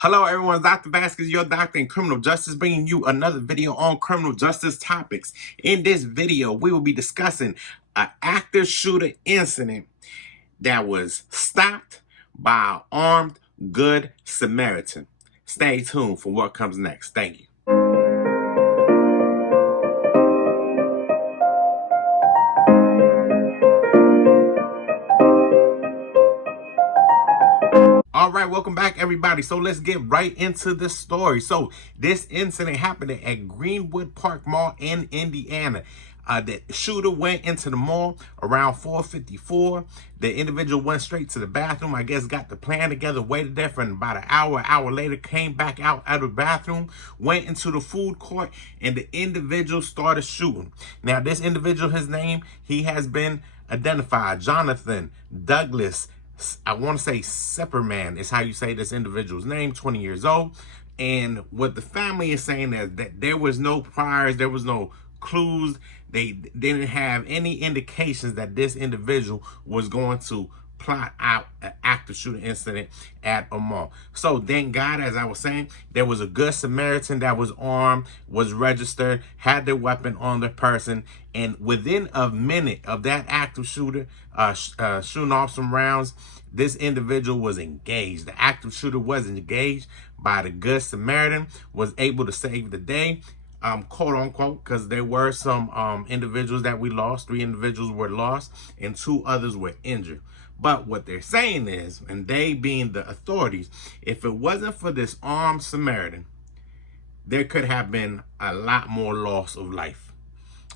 Hello everyone, Dr. Vasquez, your doctor in criminal justice, bringing you another video on criminal justice topics. In this video, we will be discussing an active shooter incident that was stopped by an armed good Samaritan. Stay tuned for what comes next. Thank you. All right, welcome back, everybody. So let's get right into the story. So this incident happened at Greenwood Park Mall in Indiana. The shooter went into the mall around 4:54. The individual went straight to the bathroom. I guess got the plan together, waited there for about an hour later, came back out of the bathroom, went into the food court, and the individual started shooting. Now, this individual, his name, he has been identified. Jonathan Douglas, I want to say Sapirman is how you say this individual's name, 20 years old. And what the family is saying is that there was no priors, there was no clues. They didn't have any indications that this individual was going to plot out an active shooting incident at a mall. So thank God, as I was saying, there was a good Samaritan that was armed, was registered, had their weapon on the person, and within a minute of that active shooter shooting off some rounds, this individual was engaged. The active shooter was engaged by the good Samaritan, was able to save the day, quote unquote, because there were some individuals that we lost. 3 individuals were lost and 2 others were injured. But what they're saying is, and they being the authorities, if it wasn't for this armed Samaritan, there could have been a lot more loss of life.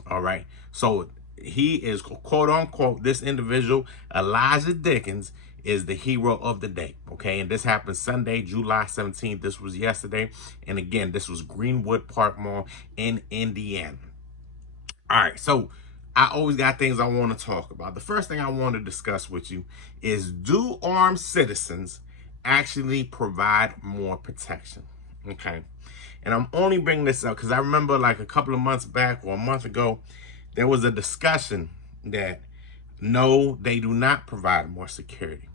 All right. So he is, quote unquote, this individual, Elijah Dickens, is the hero of the day. Okay. And this happened Sunday, July 17th. This was yesterday. And again, this was Greenwood Park Mall in Indiana. All right. So I always got things I want to talk about. The first thing I want to discuss with you is, do armed citizens actually provide more protection? Okay. And I'm only bringing this up because I remember like a couple of months back or a month ago, there was a discussion that no, they do not provide more security.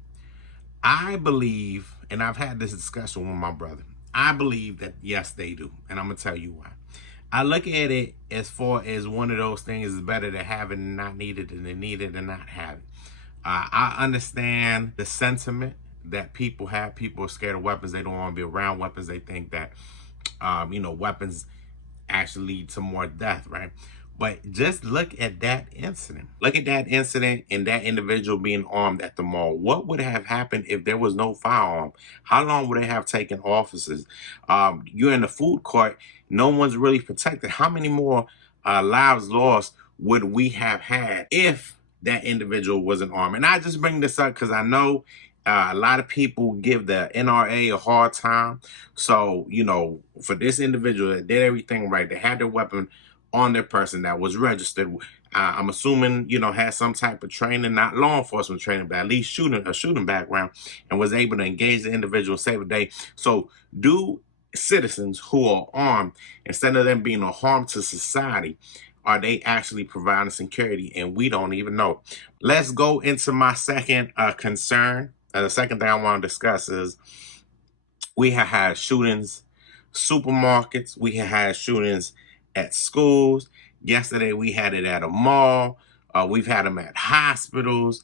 I believe, and I've had this discussion with my brother, I believe that yes, they do. And I'm going to tell you why. I look at it as far as one of those things is better to have it and not need it than to need it and not have it. I understand the sentiment that people have. People are scared of weapons. They don't want to be around weapons. They think that, weapons actually lead to more death, right? But just look at that incident. Look at that incident and that individual being armed at the mall. What would have happened if there was no firearm? How long would it have taken officers? You're in the food court. No one's really protected. How many more lives lost would we have had if that individual wasn't armed? And I just bring this up because I know a lot of people give the NRA a hard time. So, for this individual that did everything right, they had their weapon on their person, that was registered. I'm assuming, had some type of training, not law enforcement training, but at least a shooting background, and was able to engage the individual, save a day. So do citizens who are armed, instead of them being a harm to society, are they actually providing security? And we don't even know. Let's go into my second concern. The second thing I want to discuss is we have had shootings, supermarkets. We have had shootings at schools. Yesterday, we had it at a mall. We've had them at hospitals.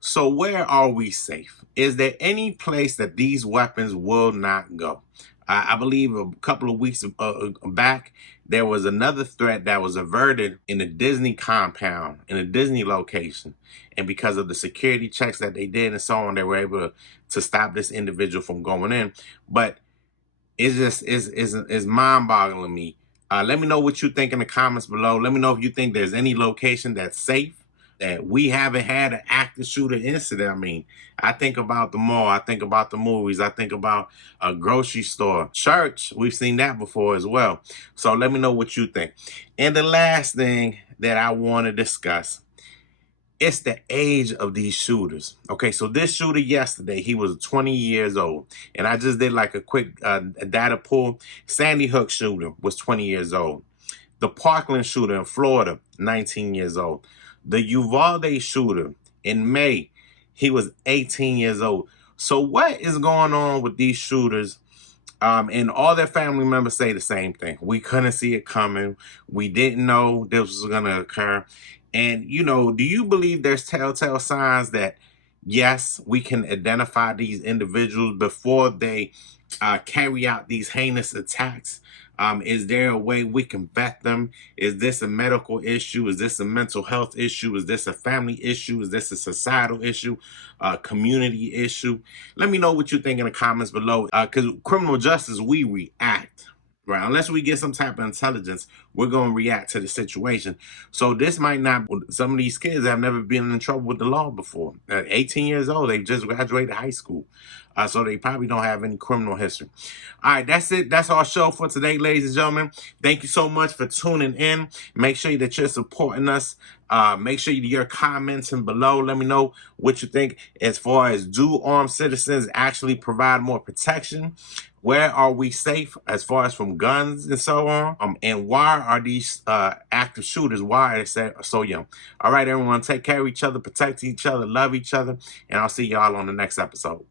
So where are we safe? Is there any place that these weapons will not go? I believe a couple of weeks back, there was another threat that was averted in a Disney compound, in a Disney location. And because of the security checks that they did and so on, they were able to stop this individual from going in. But it's just is mind-boggling me. Let me know what you think in the comments below. Let me know if you think there's any location that's safe, that we haven't had an active shooter incident. I mean, I think about the mall. I think about the movies. I think about a grocery store. Church, we've seen that before as well. So let me know what you think. And the last thing that I want to discuss, it's the age of these shooters. Okay, so this shooter yesterday, he was 20 years old. And I just did like a quick data pull. Sandy Hook shooter was 20 years old. The Parkland shooter in Florida, 19 years old. The Uvalde shooter in May, he was 18 years old. So what is going on with these shooters And all their family members say the same thing. We couldn't see it coming. We didn't know this was going to occur. And, do you believe there's telltale signs that, yes, we can identify these individuals before they carry out these heinous attacks? Is there a way we can vet them? Is this a medical issue? Is this a mental health issue? Is this a family issue? Is this a societal issue? A community issue? Let me know what you think in the comments below. Because criminal justice, we react. Right, unless we get some type of intelligence, we're going to react to the situation. So this might not, some of these kids have never been in trouble with the law before. At 18 years old, they just graduated high school. So they probably don't have any criminal history. All right, that's it. That's our show for today, ladies and gentlemen. Thank you so much for tuning in. Make sure that you're supporting us. Make sure you're commenting below. Let me know what you think as far as, do armed citizens actually provide more protection? Where are we safe as far as from guns and so on? And why are these active shooters, why are they so young? All right, everyone, take care of each other, protect each other, love each other, and I'll see y'all on the next episode.